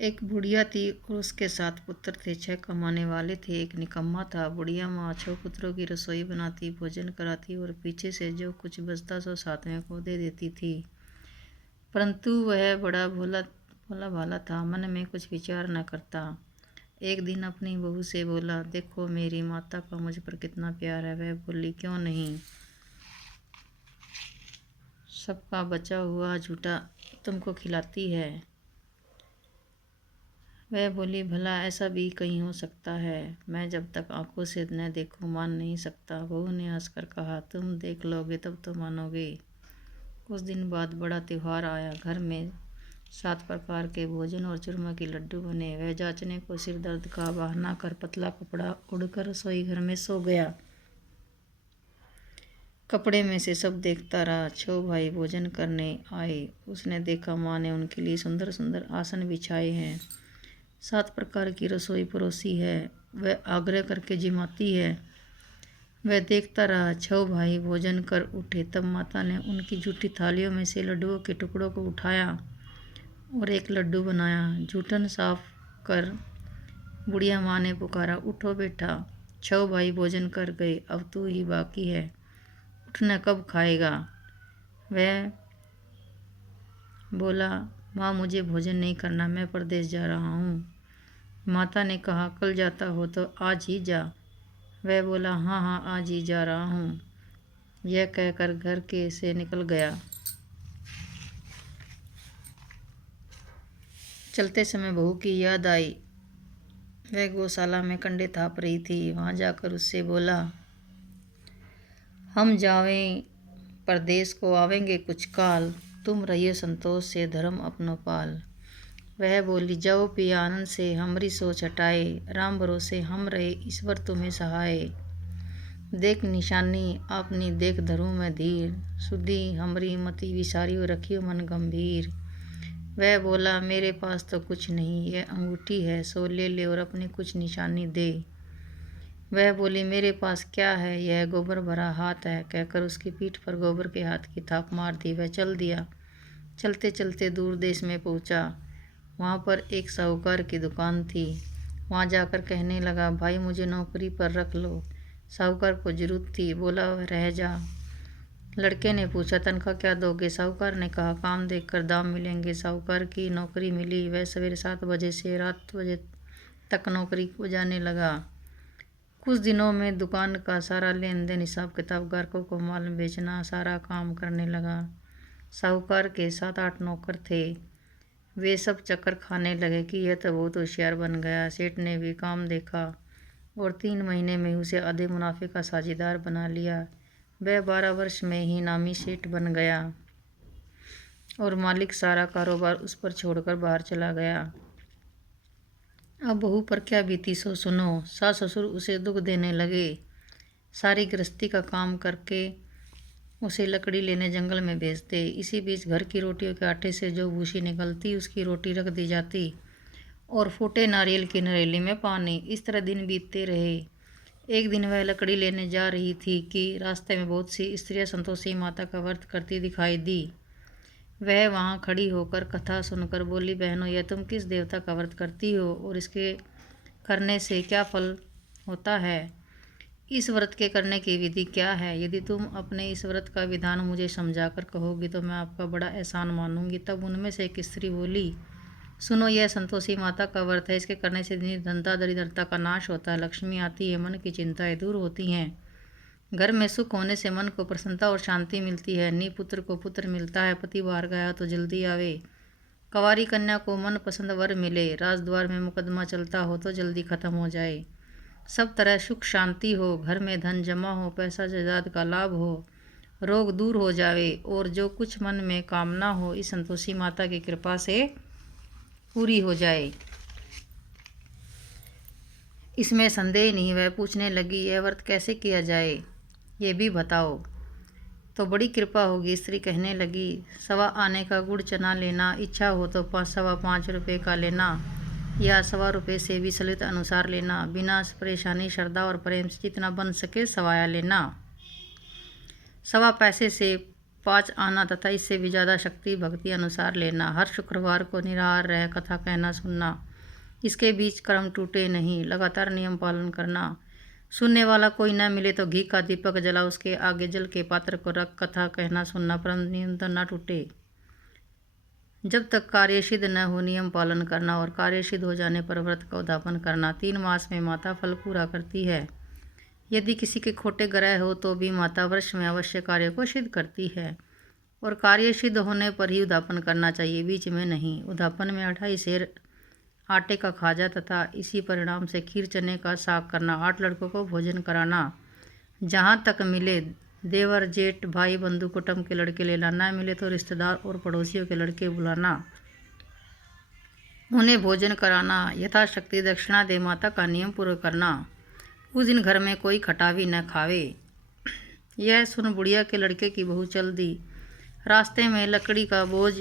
एक बुढ़िया थी और उसके 7 पुत्र थे। 6 कमाने वाले थे, एक निकम्मा था। बुढ़िया माँ 6 पुत्रों की रसोई बनाती, भोजन कराती और पीछे से जो कुछ बचता सो 7वें को दे देती थी। परंतु वह बड़ा भोला भाला था, मन में कुछ विचार न करता। एक दिन अपनी बहू से बोला, देखो मेरी माता का मुझ पर कितना प्यार है। वह बोली, क्यों नहीं, सबका बचा हुआ झूठा तुमको खिलाती है। वह बोली, भला ऐसा भी कहीं हो सकता है? मैं जब तक आंखों से न देखूं मान नहीं सकता। बहू ने हंसकर कहा, तुम देख लोगे तब तो मानोगे। कुछ दिन बाद बड़ा त्योहार आया। घर में 7 प्रकार के भोजन और चूरमा के लड्डू बने। वह जांचने को सिर दर्द का बहाना कर पतला कपड़ा उड़कर रसोई घर में सो गया। कपड़े में से सब देखता रहा। 6 भाई भोजन करने आए। उसने देखा माँ ने उनके लिए सुंदर सुंदर आसन बिछाए हैं, 7 प्रकार की रसोई परोसी है। वह आग्रह करके जिमाती है। वह देखता रहा। 6 भाई भोजन कर उठे। तब माता ने उनकी जूठी थालियों में से लड्डुओं के टुकड़ों को उठाया और एक लड्डू बनाया। जूठन साफ कर बुढ़िया माँ ने पुकारा, उठो बेटा, 6 भाई भोजन कर गए, अब तू ही बाकी है, उठना कब खाएगा? वह बोला, माँ मुझे भोजन नहीं करना, मैं परदेश जा रहा हूँ। माता ने कहा, कल जाता हो तो आज ही जा। वह बोला, हाँ हाँ आज ही जा रहा हूँ। यह कहकर घर के से निकल गया। चलते समय बहू की याद आई। वह गौशाला में कंडे थाप रही थी। वहाँ जाकर उससे बोला, हम जावें परदेश को, आवेंगे कुछ काल, तुम रहिए संतोष से, धर्म अपनो पाल। वह बोली, जाओ पिया आनंद से, हमरी सोच हटाए, राम भरोसे हम रहे, ईश्वर तुम्हें सहाय। देख निशानी आपनी देख धरूं मैं धीर, सुधी हमरी मति विसारियो रखियो मन गंभीर। वह बोला, मेरे पास तो कुछ नहीं, यह अंगूठी है, सो ले ले और अपनी कुछ निशानी दे। वह बोली, मेरे पास क्या है, यह गोबर भरा हाथ है। कहकर उसकी पीठ पर गोबर के हाथ की थाप मार दी। वह चल दिया। चलते चलते दूर देश में पहुंचा। वहाँ पर एक साहूकार की दुकान थी। वहाँ जाकर कहने लगा, भाई मुझे नौकरी पर रख लो। साहूकार को जरूरत थी। बोला, रह जा। लड़के ने पूछा, तनख्वाह क्या दोगे? साहूकार ने कहा, काम देखकर दाम मिलेंगे। साहूकार की नौकरी मिली। वह सवेरे 7 बजे से रात बजे तक नौकरी को जाने लगा। कुछ दिनों में दुकान का सारा लेन देन, हिसाब किताब, ग्राहकों को माल बेचना, सारा काम करने लगा। साहूकार के 7-8 नौकर थे। वे सब चक्कर खाने लगे कि यह तो बहुत होशियार बन गया। सेठ ने भी काम देखा और 3 महीने में उसे आधे मुनाफे का साझेदार बना लिया। वह 12 वर्ष में ही नामी सेठ बन गया और मालिक सारा कारोबार उस पर छोड़कर बाहर चला गया। अब बहू पर क्या बीती सो सुनो। सास ससुर उसे दुख देने लगे। सारी गृहस्थी का काम करके उसे लकड़ी लेने जंगल में भेजते। इसी बीच घर की रोटियों के आटे से जो भूसी निकलती, उसकी रोटी रख दी जाती और फूटे नारियल की नरेली में पानी। इस तरह दिन बीतते रहे। एक दिन वह लकड़ी लेने जा रही थी कि रास्ते में बहुत सी स्त्रियां संतोषी माता का व्रत करती दिखाई दी। वह वहाँ खड़ी होकर कथा सुनकर बोली, बहनों, यह तुम किस देवता का व्रत करती हो और इसके करने से क्या फल होता है? इस व्रत के करने की विधि क्या है? यदि तुम अपने इस व्रत का विधान मुझे समझाकर कहोगी तो मैं आपका बड़ा एहसान मानूंगी। तब उनमें से एक स्त्री बोली, सुनो, यह संतोषी माता का व्रत है। इसके करने से धनता दरिद्रता का नाश होता है, लक्ष्मी आती है, मन की चिंताएं दूर होती हैं, घर में सुख होने से मन को प्रसन्नता और शांति मिलती है, निपुत्र को पुत्र मिलता है, पति बाहर गया तो जल्दी आवे, कंवारी कन्या को मन पसंद वर मिले, राजद्वार में मुकदमा चलता हो तो जल्दी खत्म हो जाए, सब तरह सुख शांति हो, घर में धन जमा हो, पैसा जायदाद का लाभ हो, रोग दूर हो जावे और जो कुछ मन में कामना हो इस संतोषी माता की कृपा से पूरी हो जाए। इसमें संदेह नहीं। वह पूछने लगी, यह व्रत कैसे किया जाए, ये भी बताओ तो बड़ी कृपा होगी। स्त्री कहने लगी, 1.25 आने का गुड़ चना लेना, इच्छा हो तो 5 रुपये का लेना या 1.25 रुपये से भी सलित अनुसार लेना, बिना परेशानी श्रद्धा और प्रेम से जितना बन सके सवाया लेना। 1.25 पैसे से 5 आना तथा इससे भी ज़्यादा शक्ति भक्ति अनुसार लेना। हर शुक्रवार को निराहार रह कथा कहना सुनना। इसके बीच कर्म टूटे नहीं, लगातार नियम पालन करना। सुनने वाला कोई न मिले तो घी का दीपक जला उसके आगे जल के पात्र को रख कथा कहना सुनना, परंतु नियम तो न टूटे। जब तक कार्य सिद्ध न हो नियम पालन करना और कार्य सिद्ध हो जाने पर व्रत का उद्यापन करना। 3 मास में माता फल पूरा करती है। यदि किसी के खोटे ग्रह हो तो भी माता वर्ष में अवश्य कार्य को सिद्ध करती है और कार्य सिद्ध होने पर ही उद्यापन करना चाहिए, बीच में नहीं। उद्यापन में 28 सेर आटे का खाजा तथा इसी परिणाम से खीर चने का साग करना। 8 लड़कों को भोजन कराना। जहाँ तक मिले देवर जेठ भाई बंधु कुटुंब के लड़के लेना, ना मिले तो रिश्तेदार और पड़ोसियों के लड़के बुलाना, उन्हें भोजन कराना। यथाशक्ति दक्षिणा दे माता का नियम पूरा करना। उस दिन घर में कोई खटावी न खावे। यह सुन बुढ़िया के लड़के की बहू चल दी। रास्ते में लकड़ी का बोझ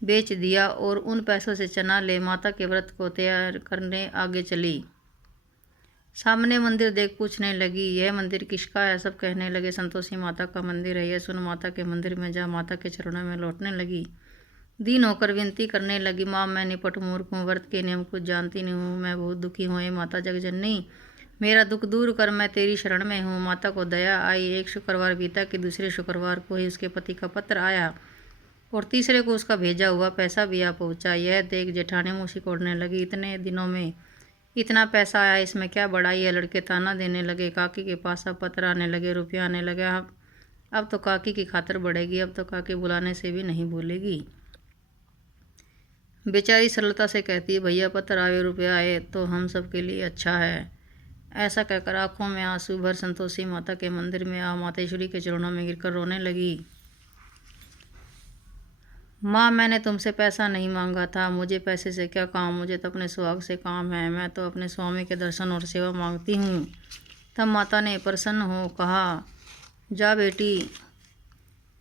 बेच दिया और उन पैसों से चना ले माता के व्रत को तैयार करने आगे चली। सामने मंदिर देख पूछने लगी, यह मंदिर किसका है? सब कहने लगे संतोषी माता का मंदिर है। यह सुन माता के मंदिर में जा माता के चरणों में लौटने लगी। दीन होकर विनती करने लगी, माँ मैं निपट मूर्ख हूँ, व्रत के नियम कुछ जानती नहीं हूँ, मैं बहुत दुखी हूँ। माता जगजननी मेरा दुख दूर कर, मैं तेरी शरण में हूँ। माता को दया आई। एक शुक्रवार बीता कि दूसरे शुक्रवार को ही उसके पति का पत्र आया और तीसरे को उसका भेजा हुआ पैसा भी आ पहुँचा। यह देख जेठानी मुँह सिकोड़ने लगी, इतने दिनों में इतना पैसा आया, इसमें क्या बड़ाई है? लड़के ताना देने लगे। काकी के पास अब पत्र आने लगे, रुपया आने लगे। अब तो काकी की खातिर बढ़ेगी, अब तो काकी बुलाने से भी नहीं भूलेगी। बेचारी सरलता से कहती है, भैया पत्र आए रुपया आए तो हम सब के लिए अच्छा है। ऐसा कहकर आंखों में आंसू भर संतोषी माता के मंदिर में आ मातेश्वरी के चरणों में गिरकर रोने लगी। माँ मैंने तुमसे पैसा नहीं मांगा था, मुझे पैसे से क्या काम, मुझे तो अपने सुहाग से काम है। मैं तो अपने स्वामी के दर्शन और सेवा मांगती हूँ। तब माता ने प्रसन्न हो कहा, जा बेटी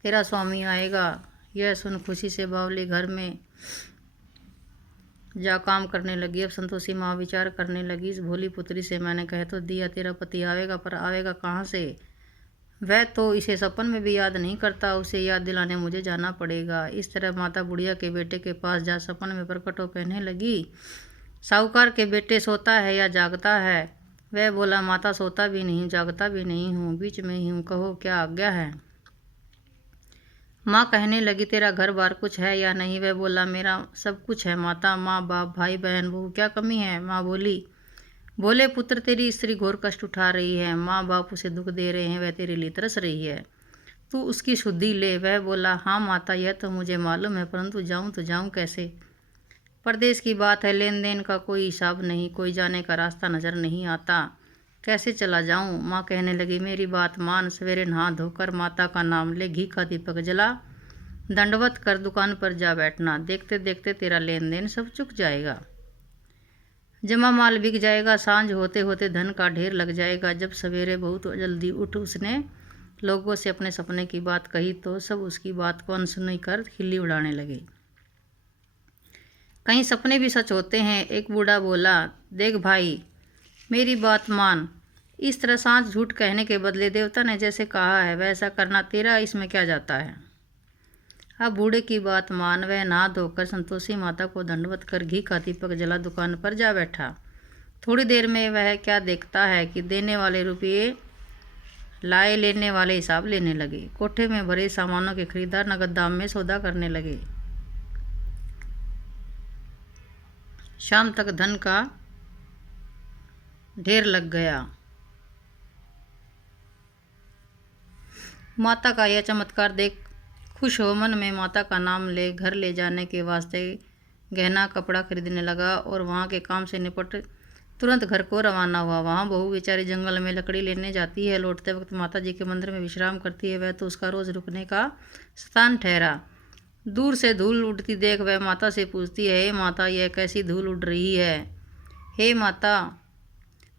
तेरा स्वामी आएगा। यह सुन खुशी से बावली घर में जा काम करने लगी। अब संतोषी माँ विचार करने लगी, इस भोली पुत्री से मैंने कह तो दिया तेरा पति आवेगा, पर आवेगा कहाँ से? वह तो इसे सपन में भी याद नहीं करता, उसे याद दिलाने मुझे जाना पड़ेगा। इस तरह माता बुढ़िया के बेटे के पास जा सपन में प्रकट हो कहने लगी, साहूकार के बेटे सोता है या जागता है? वह बोला, माता सोता भी नहीं जागता भी नहीं हूँ, बीच में ही हूँ, कहो क्या आज्ञा है? माँ कहने लगी, तेरा घर बार कुछ है या नहीं? वह बोला, मेरा सब कुछ है माता, माँ बाप भाई बहन बहू, क्या कमी है? माँ बोली, बोले पुत्र तेरी स्त्री घोर कष्ट उठा रही है, माँ बाप उसे दुख दे रहे हैं, वह तेरे लिए तरस रही है, तू उसकी शुद्धि ले। वह बोला, हाँ माता यह तो मुझे मालूम है, परंतु जाऊँ तो जाऊँ कैसे? परदेश की बात है, लेन देन का कोई हिसाब नहीं, कोई जाने का रास्ता नज़र नहीं आता, कैसे चला जाऊँ? माँ कहने लगी, मेरी बात मान, सवेरे नहा धोकर माता का नाम ले, घी का दीपक जला, दंडवत कर दुकान पर जा बैठना, देखते देखते तेरा लेन देन सब चुक जाएगा, जमा माल बिक जाएगा, सांझ होते होते धन का ढेर लग जाएगा। जब सवेरे बहुत जल्दी उठ उसने लोगों से अपने सपने की बात कही तो सब उसकी बात को अनसुनी कर खिल्ली उड़ाने लगे। कहीं सपने भी सच होते हैं। एक बूढ़ा बोला, देख भाई मेरी बात मान, इस तरह सांझ झूठ कहने के बदले देवता ने जैसे कहा है वैसा करना, तेरा इसमें क्या जाता है? अब बूढ़े की बात मान वह नहा धोकर संतोषी माता को दंडवत कर घी का दीपक जला दुकान पर जा बैठा। थोड़ी देर में वह क्या देखता है कि देने वाले रुपये लाए, लेने वाले हिसाब लेने लगे। कोठे में भरे सामानों के खरीदार नगद दाम में सौदा करने लगे। शाम तक धन का ढेर लग गया। माता का यह चमत्कार देख खुश हो मन में माता का नाम ले घर ले जाने के वास्ते गहना कपड़ा खरीदने लगा और वहाँ के काम से निपट तुरंत घर को रवाना हुआ। वहाँ बहू बेचारी जंगल में लकड़ी लेने जाती है, लौटते वक्त माता जी के मंदिर में विश्राम करती है, वह तो उसका रोज़ रुकने का स्थान ठहरा। दूर से धूल उड़ती देख वह माता से पूछती है, हे माता यह कैसी धूल उड़ रही है? हे माता।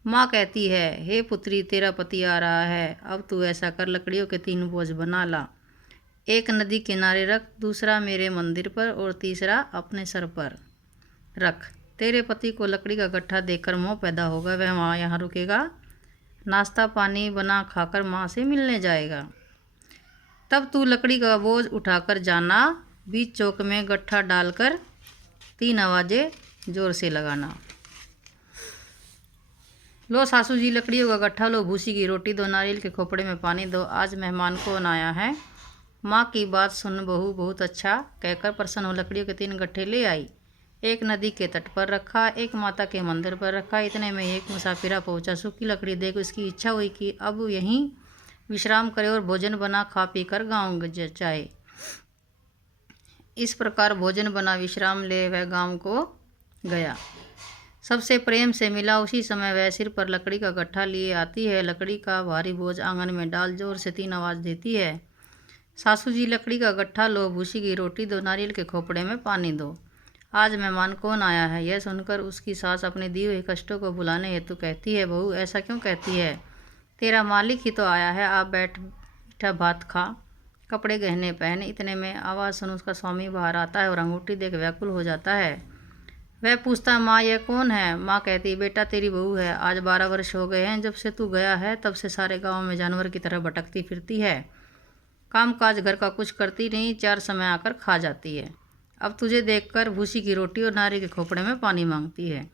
माँ कहती है, हे पुत्री तेरा पति आ रहा है, अब तू ऐसा कर लकड़ियों के 3 बोझ बना ला, एक नदी किनारे रख, दूसरा मेरे मंदिर पर और तीसरा अपने सर पर रख। तेरे पति को लकड़ी का गट्ठा देखकर मोह पैदा होगा, वह माँ यहाँ रुकेगा, नाश्ता पानी बना खाकर माँ से मिलने जाएगा। तब तू लकड़ी का बोझ उठाकर जाना, बीच चौक में गट्ठा डालकर 3 आवाज़ें जोर से लगाना। लो सासू जी लकड़ियों का गट्ठा लो, भूसी की रोटी दो, नारियल के खोपड़े में पानी दो, आज मेहमान कौन आया है। माँ की बात सुन बहू बहुत अच्छा कहकर प्रसन्न हो लकड़ियों के 3 गट्ठे ले आई। एक नदी के तट पर रखा, एक माता के मंदिर पर रखा। इतने में एक मुसाफिरा पहुंचा। सूखी लकड़ी देख उसकी इच्छा हुई कि अब यहीं विश्राम करे और भोजन बना खा पी कर गाँव जाए। इस प्रकार भोजन बना विश्राम ले वह गाँव को गया। सबसे प्रेम से मिला। उसी समय वह सिर पर लकड़ी का गट्ठा लिए आती है। लकड़ी का भारी बोझ आंगन में डाल जोर से 3 आवाज़ देती है। सासू जी लकड़ी का गट्ठा लो, भूसी की रोटी दो, नारियल के खोपड़े में पानी दो, आज मेहमान कौन आया है। यह सुनकर उसकी सास अपने दिए हुए कष्टों को भुलाने हेतु कहती है, बहू ऐसा क्यों कहती है, तेरा मालिक ही तो आया है, आप बैठा भात खा, कपड़े गहने पहन। इतने में आवाज़ सुन उसका स्वामी बाहर आता है और अंगूठी देख व्याकुल हो जाता है। वह पूछता, माँ यह कौन है। माँ कहती, बेटा तेरी बहू है, आज 12 वर्ष हो गए हैं जब से तू गया है, तब से सारे गाँव में जानवर की तरह भटकती फिरती है, काम काज घर का कुछ करती नहीं, 4 समय आकर खा जाती है। अब तुझे देखकर भूसी की रोटी और नारियल के खोपड़े में पानी मांगती है।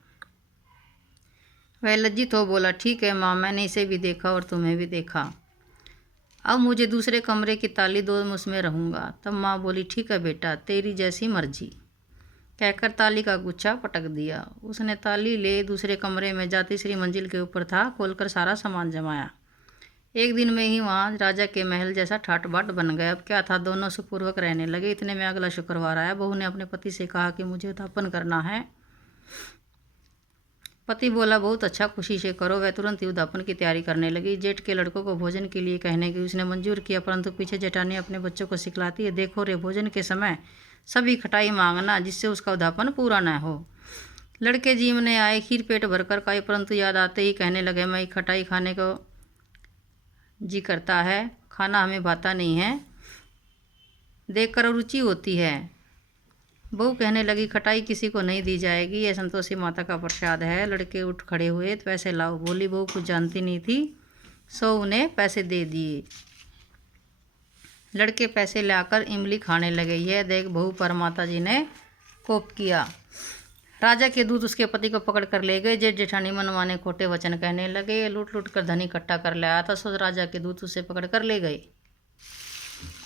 वह लज्जित हो बोला, ठीक है माँ, मैंने इसे भी देखा और तुम्हें भी देखा, अब मुझे दूसरे कमरे की ताली दो, मैं उसमें रहूँगा। तब माँ बोली, ठीक है बेटा, तेरी जैसी मर्जी, कहकर ताली का गुच्छा पटक दिया। उसने ताली ले दूसरे कमरे में जा तीसरी मंजिल के ऊपर था, खोलकर सारा सामान जमाया। एक दिन में ही वहाँ राजा के महल जैसा ठाट बाट बन गया। अब क्या था, दोनों सुखपूर्वक रहने लगे। इतने में अगला शुक्रवार आया। बहू ने अपने पति से कहा कि मुझे उद्यापन करना है। पति बोला, बहुत अच्छा, खुशी से करो। वह तुरंत ही उद्यापन की तैयारी करने लगी। जेठ के लड़कों को भोजन के लिए कहने की उसने मंजूर किया, परंतु पीछे जेठानी अपने बच्चों को सिखलाती है, देखो रे, भोजन के समय सभी खटाई मांगना, जिससे उसका उद्यापन पूरा न हो। लड़के जीवने आए, खीर पेट भरकर खाए, परंतु याद आते ही कहने लगे, मैं खटाई खाने को जी करता है, खाना हमें भाता नहीं है, देखकर रुचि होती है। बहू कहने लगी, खटाई किसी को नहीं दी जाएगी, यह संतोषी माता का प्रसाद है। लड़के उठ खड़े हुए, तो पैसे लाओ। बोली, बहू कुछ जानती नहीं थी, सो उन्हें पैसे दे दिए। लड़के पैसे लाकर इमली खाने लगे। यह देख बहू पर माता जी ने कोप किया। राजा के दूत उसके पति को पकड़ कर ले गए। जेठ जेठानी मनमाने खोटे वचन कहने लगे। लूट लूट कर धन इकट्ठा कर लाया था, सो राजा के दूत उसे पकड़ कर ले गए।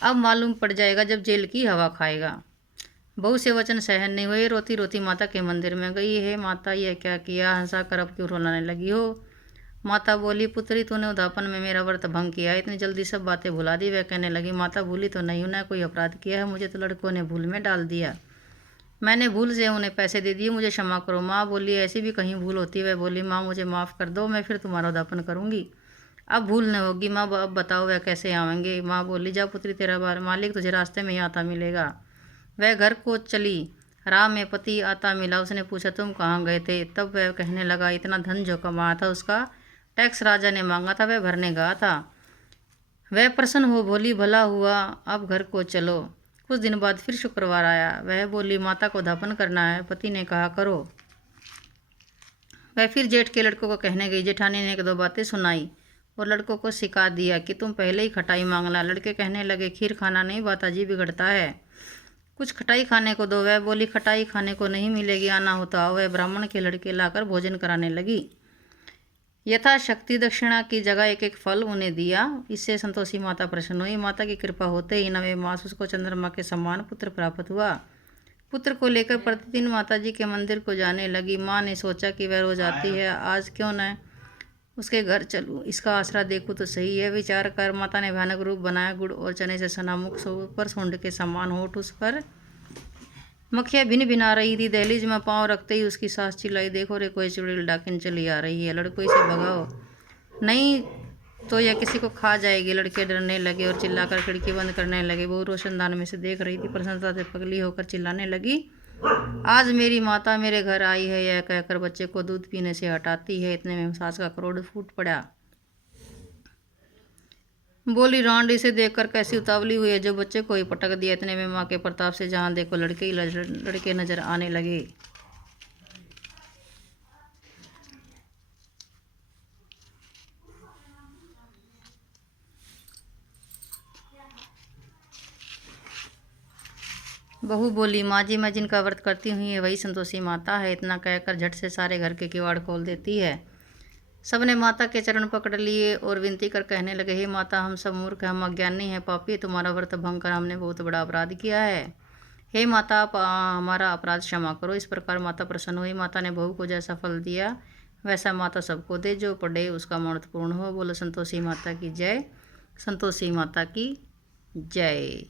अब मालूम पड़ जाएगा जब जेल की हवा खाएगा। बहू से वचन सहन नहीं हुए, रोती रोती माता के मंदिर में गई। है माता, यह क्या किया, हंसा कर अब क्यों रुलाने लगी हो। माता बोली, पुत्री तूने उद्यापन में मेरा व्रत भंग किया, इतनी जल्दी सब बातें भुला दी। वह कहने लगी, माता भूली तो नहीं हूँ, न कोई अपराध किया है, मुझे तो लड़कों ने भूल में डाल दिया, मैंने भूल से उन्हें पैसे दे दिए, मुझे क्षमा करो। माँ बोली, ऐसी भी कहीं भूल होती है। वह बोली, माँ मुझे माफ़ कर दो, मैं फिर तुम्हारा उद्यापन करूँगी, अब भूल न होगी। माँ अब बताओ वह कैसे आवेंगे। माँ बोली, जा पुत्री, तेरा मालिक तुझे रास्ते में ही आता मिलेगा। वह घर को चली। राह में पति आता मिला। उसने पूछा, तुम कहाँ गए थे। तब वह कहने लगा, इतना धन जो कमाया था उसका टैक्स राजा ने मांगा था, वह भरने गया था। वह प्रसन्न हो बोली, भला हुआ, अब घर को चलो। कुछ दिन बाद फिर शुक्रवार आया। वह बोली, माता को उद्यापन करना है। पति ने कहा, करो। वह फिर जेठ के लड़कों को कहने गई। जेठानी ने 1-2 बातें सुनाई और लड़कों को सिखा दिया कि तुम पहले ही खटाई मांगना। लड़के कहने लगे, खीर खाना नहीं, बाताजी बिगड़ता है, कुछ खटाई खाने को दो। वह बोली, खटाई खाने को नहीं मिलेगी, आना हो तो आओ। वह ब्राह्मण के लड़के लाकर भोजन कराने लगी। यथाशक्ति दक्षिणा की जगह एक एक फल उन्हें दिया। इससे संतोषी माता प्रसन्न हुई। माता की कृपा होते ही 9वें मास उसको चंद्रमा के समान पुत्र प्राप्त हुआ। पुत्र को लेकर प्रतिदिन माता जी के मंदिर को जाने लगी। माँ ने सोचा कि वह रोज आती है, आज क्यों न उसके घर चलूँ, इसका आसरा देखूँ तो सही है। विचार कर माता ने भयानक रूप बनाया। गुड़ और चने से सना मुख, पर सूंड के समान होठ, उस पर मक्खियाँ भिन भिना रही थी। दहलीज में पाँव रखते ही उसकी सास चिल्लाई, देखो रे, कोई चुड़ैल डाकिन चली आ रही है, लड़कों इसे भगाओ, नहीं तो यह किसी को खा जाएगी। लड़के डरने लगे और चिल्लाकर खिड़की बंद करने लगे। वो रोशनदान में से देख रही थी, प्रसन्नता से पगली होकर चिल्लाने लगी, आज मेरी माता मेरे घर आई है। यह कहकर बच्चे को दूध पीने से हटाती है। इतने में सास का क्रोध फूट पड़ा। बोली, रांड इसे देखकर कैसी उतावली हुई है, जो बच्चे को ही पटक दिया। इतने में माँ के प्रताप से जहाँ देखो लड़के ही लड़के नजर आने लगे। बहू बोली, माँ जी मैं जिनका व्रत करती हूँ ये वही संतोषी माता है। इतना कहकर झट से सारे घर के किवाड़ खोल देती है। सबने माता के चरण पकड़ लिए और विनती कर कहने लगे, हे माता, हम सब मूर्ख, हम अज्ञानी हैं, पापी, तुम्हारा व्रत भंग कर हमने बहुत बड़ा अपराध किया है। हे माता, आप हमारा अपराध क्षमा करो। इस प्रकार माता प्रसन्न हुई। माता ने बहू को जैसा फल दिया वैसा माता सबको दे, जो पढ़े उसका मनोरथ पूर्ण हो। बोलो संतोषी माता की जय। संतोषी माता की जय।